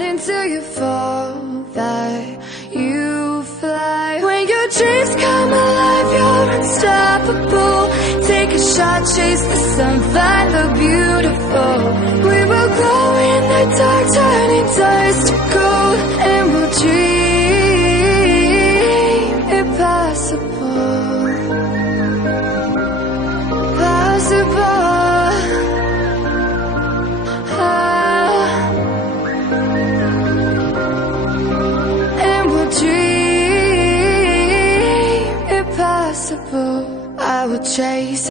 Not until you fall that you fly. When your dreams come alive, you're unstoppable. Take a shot, chase the sun, find the beautiful. We will glow in the dark, turning dust to gold.